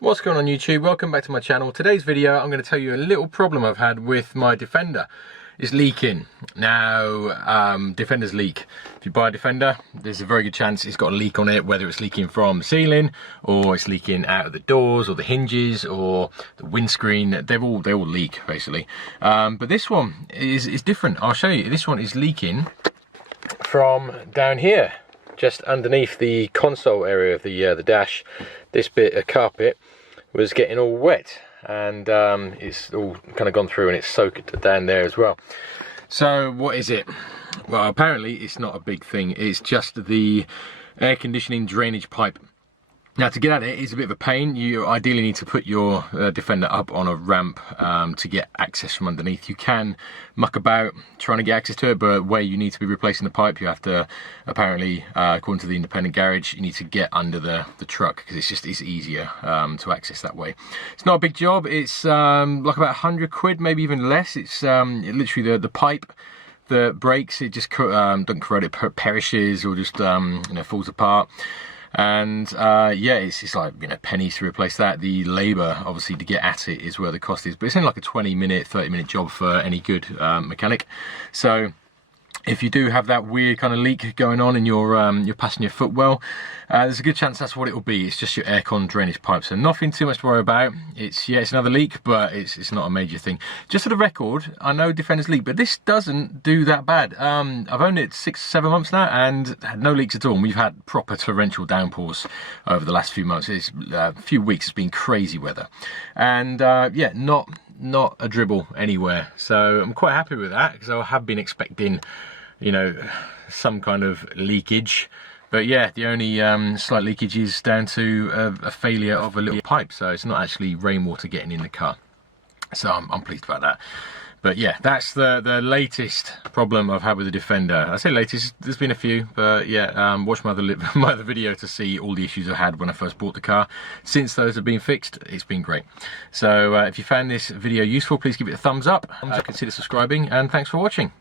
What's going on YouTube? Welcome back to my channel. Today's video I'm going to tell you a little problem I've had with my Defender. It's leaking. Now, Defenders leak. If you buy a Defender, there's a very good chance it's got a leak on it, whether it's leaking from the ceiling or it's leaking out of the doors or the hinges or the windscreen. They all leak basically. But this one is different. I'll show you. This one is leaking from down here, just underneath the console area of the dash. This bit of carpet was getting all wet, and it's all kind of gone through and it's soaked down there as well. So what is it? Well, apparently it's not a big thing. It's just the air conditioning drainage pipe. Now, to get at it is a bit of a pain. You ideally need to put your Defender up on a ramp to get access from underneath. You can muck about trying to get access to it, but where you need to be replacing the pipe, you have to, apparently, according to the independent garage, you need to get under the truck because it's easier to access that way. It's not a big job. It's like about 100 quid, maybe even less. It's literally the pipe that breaks. It just doesn't corrode, it perishes or just falls apart. And yeah, it's like, pennies to replace that. The labor obviously to get at it is where the cost is, but it's only like a 20-minute 30-minute job for any good mechanic. So if you do have that weird kind of leak going on in your passenger footwell, there's a good chance that's what it will be. It's just your Aircon drainage pipe, so nothing too much to worry about. It's another leak, but it's not a major thing. Just for the record, I know Defenders leak, but this doesn't do that bad. I've owned it 6-7 months now and had no leaks at all. And we've had proper torrential downpours over the last few months. It's a few weeks. It's been crazy weather, and yeah, not a dribble anywhere. So I'm quite happy with that because I have been expecting, some kind of leakage. But yeah, the only slight leakage is down to a failure of a little pipe. So it's not actually rainwater getting in the car. So I'm pleased about that. But yeah, that's the latest problem I've had with the Defender. I say latest, there's been a few, but yeah, watch my other video to see all the issues I had when I first bought the car. Since those have been fixed, it's been great. So if you found this video useful, please give it a thumbs up. Consider subscribing, and thanks for watching.